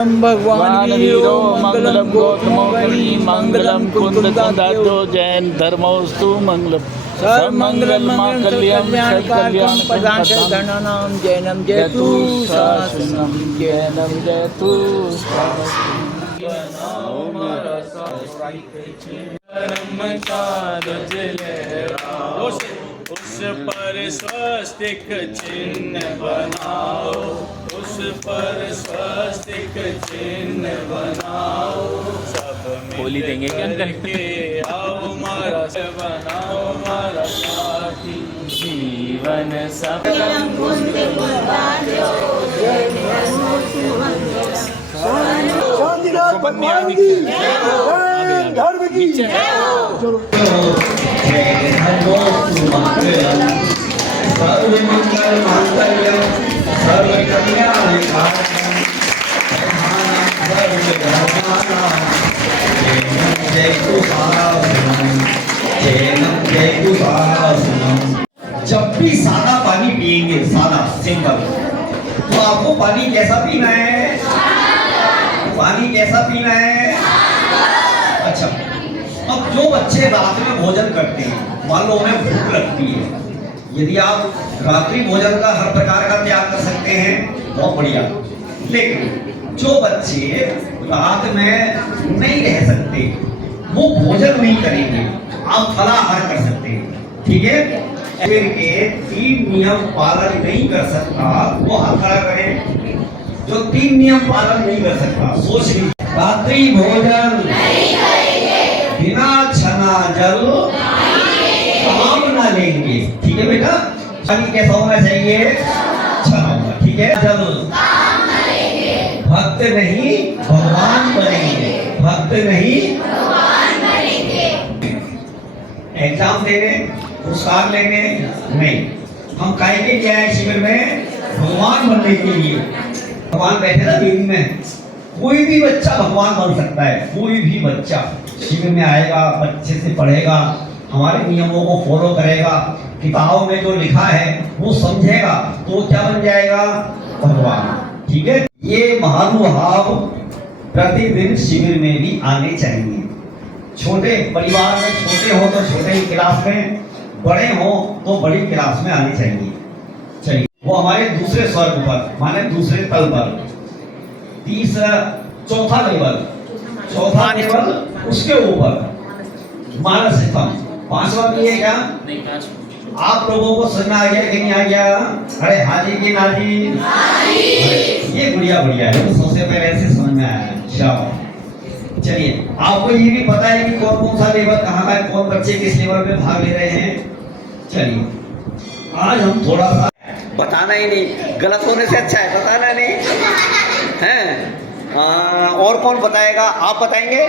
भगवान वीरो मंगलम गौतमोगणी मंगलम कुंदकुंदाद्यो जैन धर्मोस्तु मंगलम सर्वमंगल मांगल्यम कल्याण प्रदान गणानाम जैनम जयतु शासनम जैनम जयतु उस पर स्वस्तिक चिन्ह बनाओ, उस पर स्वस्तिक चिन्ह बनाओ, सब होली देंगे क्या अंकल? के आओ हमारा से बनाओ हमारा साथी जीवन सफलम भगवान की धर्म की सर्व मंगल मांगल्यम सर्व कल्याणकारिणम जब भी सादा पानी पिएंगे, सादा सिंपल, तो आपको पानी कैसा पीना है? पानी कैसा पीना है? अच्छा, अब जो बच्चे रात में भोजन करते हैं, मान लो उन्हें भूख लगती है, यदि आप रात्रि भोजन का हर प्रकार का त्याग कर सकते हैं, बहुत बढ़िया। लेकिन जो बच्चे रात में नहीं रह सकते, वो भोजन नहीं करेंगे, आप फलाहार कर सकते हैं, ठीक है? शरीर के 3 नियम पालन नहीं कर सकता, वो हाथ खड़ा करे। जो 3 नियम पालन नहीं कर सकता, सोच लीजिए, रात्रि भोजन बिना छना जल काम न लेंगे, ठीक है बेटा? पानी कैसा होना चाहिए? छना होगा, ठीक है? जल भक्त नहीं भगवान बनेंगे, भक्त नहीं एग्जाम देने पुरस्कार लेने नहीं, हम काहे के लिए आए शिविर में? भगवान बनने के लिए। भगवान बैठे ना वेदी में, कोई भी बच्चा भगवान बन सकता है, कोई भी बच्चा शिविर में आएगा, अच्छे से पढ़ेगा, हमारे नियमों को फॉलो करेगा, किताबों में जो लिखा है वो समझेगा, तो क्या बन जाएगा? भगवान, ठीक है? ये महानुभाव प्रतिदिन शिविर में भी आने चाहिए। छोटे परिवार में छोटे हो तो छोटे ही क्लास में, बड़े हो तो बड़ी क्लास में आने चाहिए। चलिए, वो हमारे दूसरे स्वर्ग पर, माने दूसरे तल पर, तीसरा चौथा लेवल उसके ऊपर मानस स्तंभ, 5वां भी है क्या? आप लोगों को समझ में आ गया कि नहीं आ गया? अरे हाजी की नाजी, ये बढ़िया बढ़िया है, तो सबसे पहले ऐसे समझ में आया। चलिए, आपको ये भी पता है कि कौन कौन सा लेवल कहाँ का है, कौन बच्चे किस लेवल पे भाग ले रहे हैं। चलिए, आज हम थोड़ा सा बताना ही नहीं, गलत होने से अच्छा है बताना नहीं है। और कौन बताएगा? आप बताएंगे?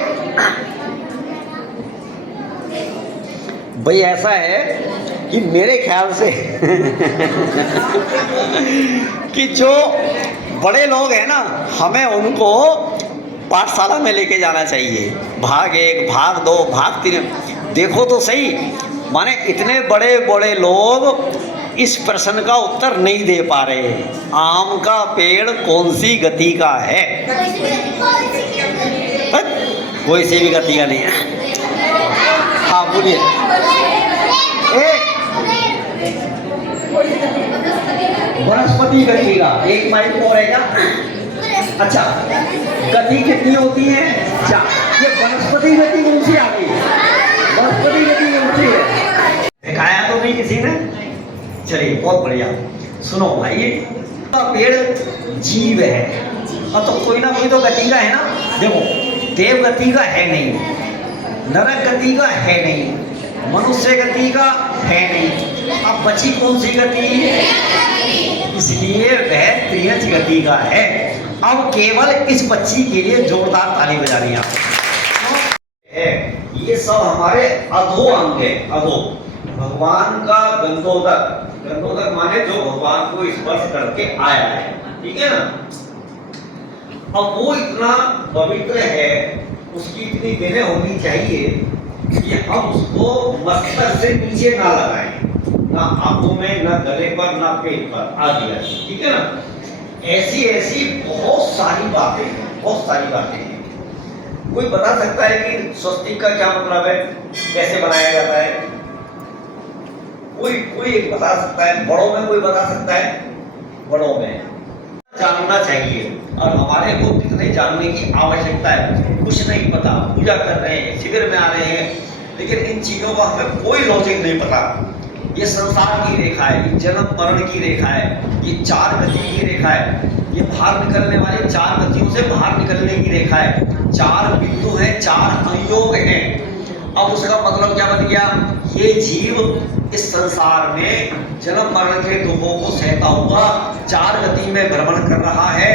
भाई ऐसा है कि मेरे ख्याल से कि जो बड़े लोग हैं ना, हमें उनको पाठशाला में लेके जाना चाहिए। भाग 1, भाग 2, भाग 3, देखो तो सही, माने इतने बड़े बड़े लोग इस प्रश्न का उत्तर नहीं दे पा रहे। आम का पेड़ कौन सी गति का है? कोई सी भी गति का नहीं है। हाँ बोलिए। वनस्पति गति का एक माइल और है क्या? अच्छा, गति कितनी होती है? 4। ये वनस्पति गति कौन सी आ गई? वनस्पति गति कौन सी है? दिखाया तो नहीं किसी ने? चलिए, बहुत बढ़िया। सुनो भाई, पेड़ जीव है, और तो कोई ना कोई तो गति का है ना। देखो, देव गति का है नहीं, नरक गति का है नहीं, मनुष्य गति का है नहीं, अब बची कौन सी गति? इसलिए वह त्रियज गति का है। अब केवल इस बच्ची के लिए जोरदार ताली बजानी है। ये सब हमारे अधो अंग है, अधो। भगवान का गंधोदक, गंधोदक माने जो भगवान को स्पर्श करके आया है, ठीक है ना? अब वो इतना पवित्र है, उसकी इतनी देने होनी चाहिए कि हम उसको मस्तक से नीचे ना लगाएं, ना आंखों में, ना गले पर, ना पेट पर, आदि, ठीक है ना? ऐसी ऐसी बहुत सारी बातें हैं। बहुत सारी बातें हैं। कोई बता सकता है कि स्वस्तिक का क्या मतलब है, कैसे बनाया जाता है? कोई एक बता सकता है? बड़ों में कोई बता सकता है? बड़ों में जानना चाहिए, और हमारे को कितने जानने की आवश्यकता है। कुछ नहीं पता, पूजा कर रहे हैं, शिविर में आ रहे हैं, लेकिन इन चीजों का हमें कोई लॉजिक नहीं पता। ये संसार की रेखा है, ये जन्म मरण की रेखा है, ये चार गति की रेखा है, ये बाहर निकलने वाली चार गतियों से बाहर निकलने की रेखा है। चार बिंदु हैं, चार संयोग हैं। अब उसका मतलब क्या बन गया? ये जीव इस संसार में जन्म मरण के दुखों को सहता हुआ चार गति में भ्रमण कर रहा है,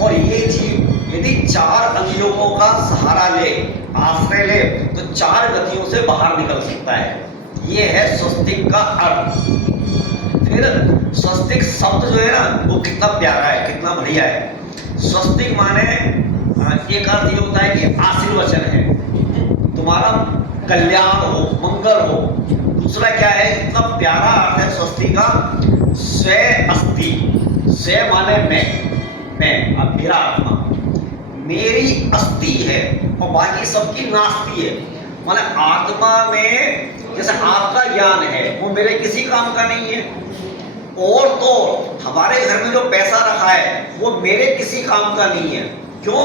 और ये जीव यदि चार अंगयोगों का सहारा ले, आश्रय ले, तो चार गतियों से बाहर निकल सकता है। ये है स्वस्तिक का अर्थ। फिर स्वस्तिक शब्द जो है ना, वो कितना प्यारा है, कितना बढ़िया है। स्वस्तिक माने एक अर्थ ये होता है कि आशीर्वचन है, तुम्हारा कल्याण हो, मंगल हो। दूसरा क्या है, इतना प्यारा अर्थ है स्वस्ति का, स्वे अस्ति। स्वे माने मैं, अब मेरा आत्मा, मेरी अस्थि है और बाकी सबकी नास्ति है। माने आत्मा में जैसे आपका ज्ञान है, वो मेरे किसी काम का नहीं है। और तो हमारे घर में जो पैसा रखा है, वो मेरे किसी काम का नहीं है। क्यों?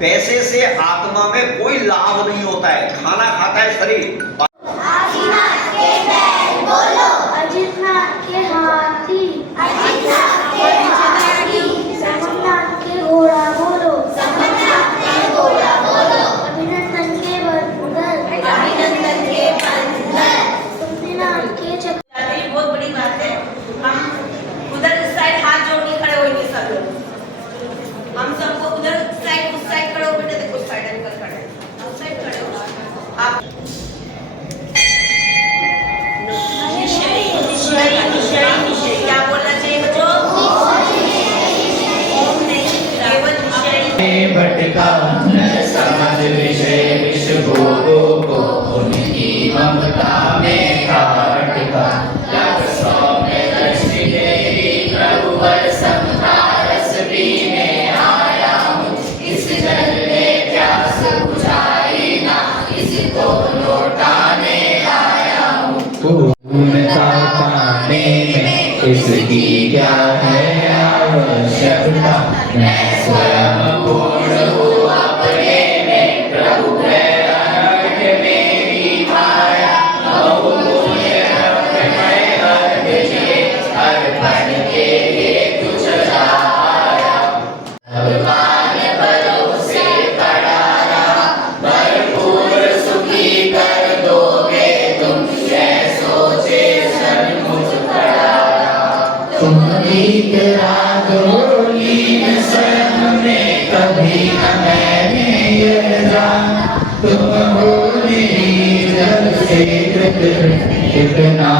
पैसे से आत्मा में कोई लाभ नहीं होता है, खाना खाता है शरीर। आदिनाथ के बैल बोलो, अजितनाथ के हाथी, अजितनाथ के हाथी, समरनाथ के घोड़ा बोलो, समरनाथ के घोड़ा बोलो, अभिनंदन के बंदर, अभिनंदन के बंदर, तुलसीनाथ के चक्र। ये बहुत बड़ी बात है। हम उधर उस साइड हाथ जोड़ के खड़े होंगे सब लोग। हम सबको उधर साइड उस साइड खड़े हो, बेटे देखो उस साइड अंकल खड़े हैं, उस साइड खड़े हो आप। क्या बोलना चाहिए बच्चों? ओम नहीं, केवल निश्चय। भटका समझ विषय विश्व भोगों को, उनकी ममता में काटका। लग सौम्य दृष्टि तेरी प्रभु वर समता रस पीने आया हूँ। इस जल में प्यास बुझाई ना, इसको लौटाने आया हूँ। पूर्णता पाने में इसकी क्या है आवश्यकता? मैं स्वयं पूर्ण हूँ अपने में, प्रभु है अनर्थ मेरी माया। बहुपुण्य मैं अर्घ के अर्पण के लिए तुझ आया। भगवान भरोसे पड़ा रहा, भरपूर सुखी कर दोगे तुम, यह सोचे सन्मुख खड़ा रहा। तुम वीत राग होली स्वयं में, कभी न मैंने यह जाना। तुम हो निर्जल से कृत इतना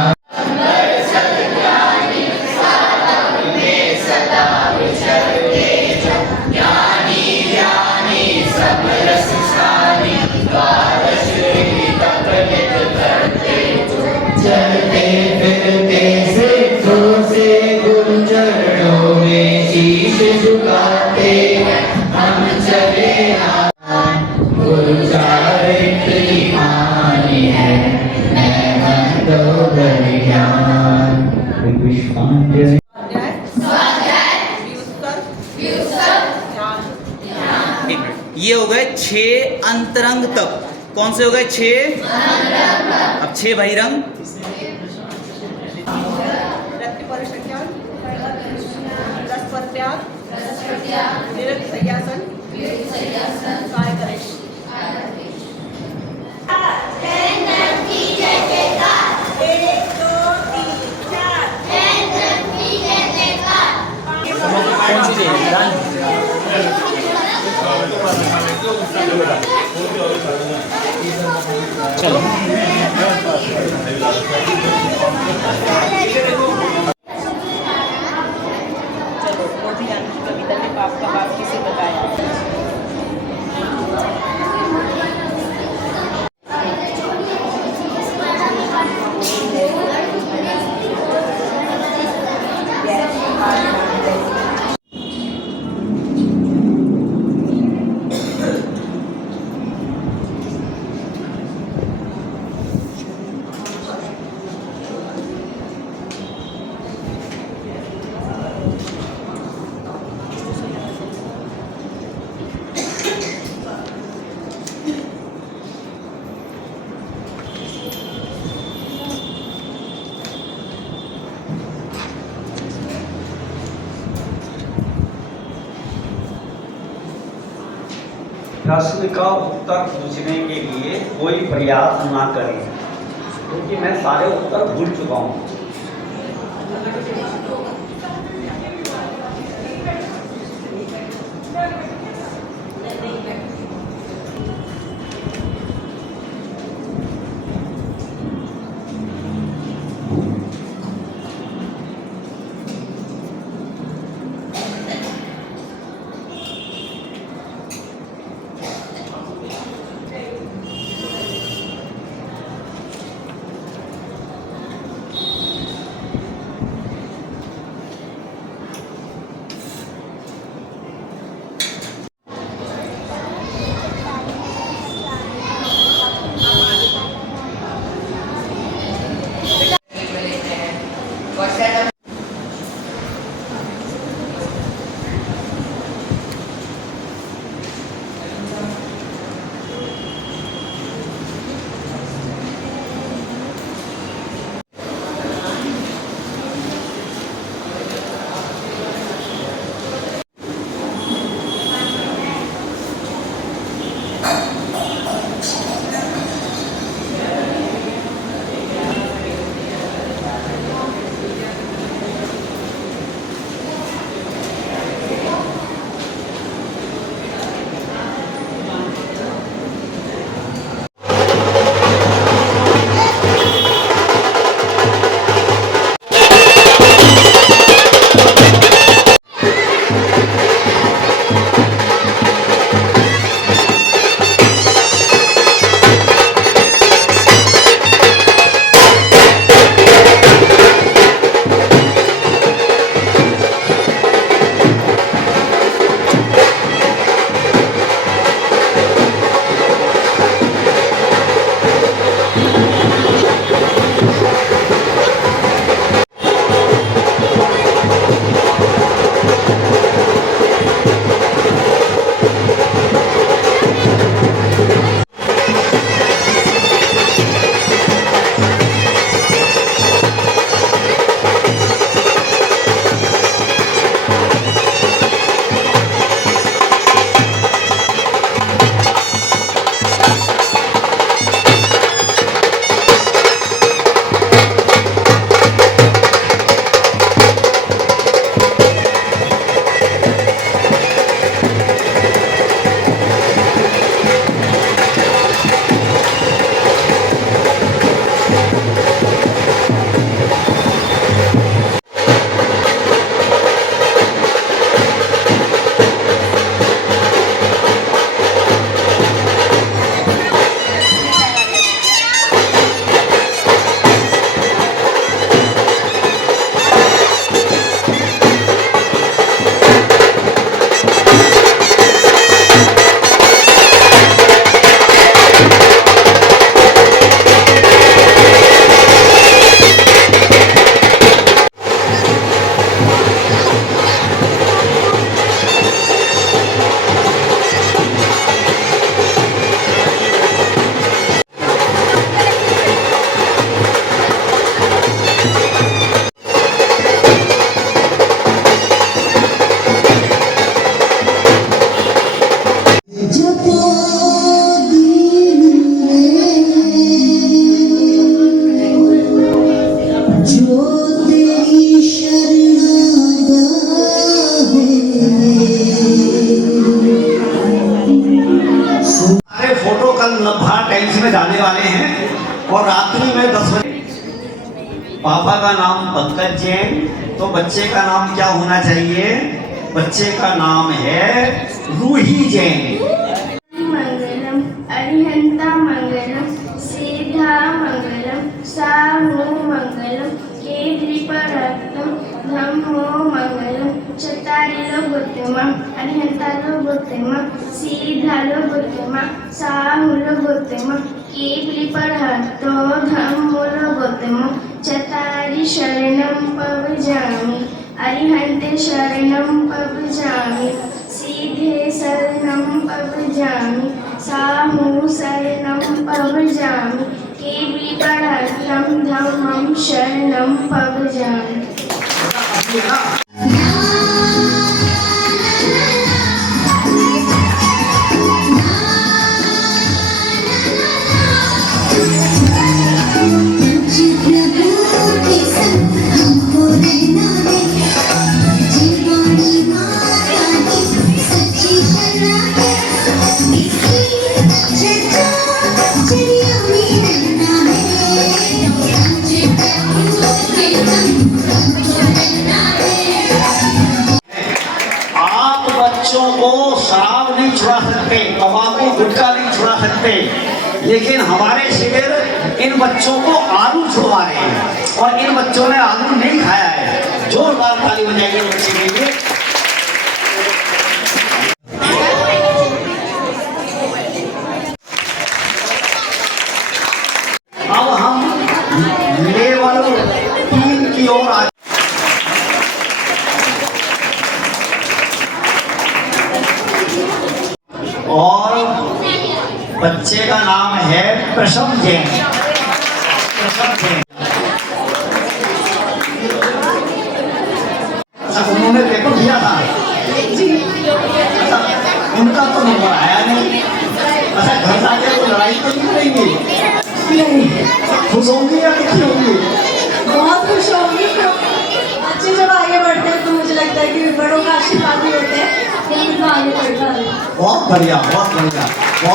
चलते फिरते सिद्धों से गुरु चरणों में शीश झुकाते हम चले गुरु चारित्र की हानि है, मैं मन तो ज्ञान। पुष्पांजलि। ये हो गए 6 अंतरंग तप। कौन से हो गए? 6। अब 6 बहिरंग। कौन सी चलो मोदी गांधी की कविता में बाप का बाप किसे बताया? प्रश्न का उत्तर पूछने के लिए कोई प्रयास ना करें, क्योंकि मैं सारे उत्तर भूल चुका हूँ। जाने वाले हैं और रात्रि में 10 बजे। पापा का नाम पंकज जैन, तो बच्चे का नाम क्या होना चाहिए? बच्चे का नाम है रूही जैन। मंगलम अरिहंता मंगलम सीधा मंगलम साहु मंगलम केद्रिपरक्तम धम्मो मंगलम चतारिलो गोत्तमम अरिहंतालो गोत्तमम सीधालो गोत्तमम साहुलो गोत्तमम केद्रिपरक्तो धम्मोलो गोत्तमम चतारि शरणं पवजामि अरिहन्ते शरणं पवजामि सीधे शरणं पवजामि साहु शरणं पवजामि केवलिपरक्तं धम्मं शरणं पवजामि। ना तंबाकू गुटखा नहीं छुड़ा सकते, लेकिन हमारे शिविर इन बच्चों को आलू छुड़वा रहे हैं और इन बच्चों ने आलू नहीं खाया है। जोरदार ताली बजाइए बच्चे के लिए। अब हम लेवल 3 की ओर आ और बच्चे का नाम है प्रशम जैन। प्रशम जैन, अच्छा उन्होंने पेपर दिया था जी। अच्छा उनका तो नंबर आया नहीं। अच्छा घर जाके वो लड़ाई तो नहीं करेंगी? नहीं। खुश होंगी या दुखी होंगी? बहुत खुश होंगी। बच्चे जब आगे बढ़ते हैं तो मुझे लगता है कि बड़ों का आशीर्वाद भी होते हैं, आगे बढ़ता है। बहुत बढ़िया, बहुत बढ़िया।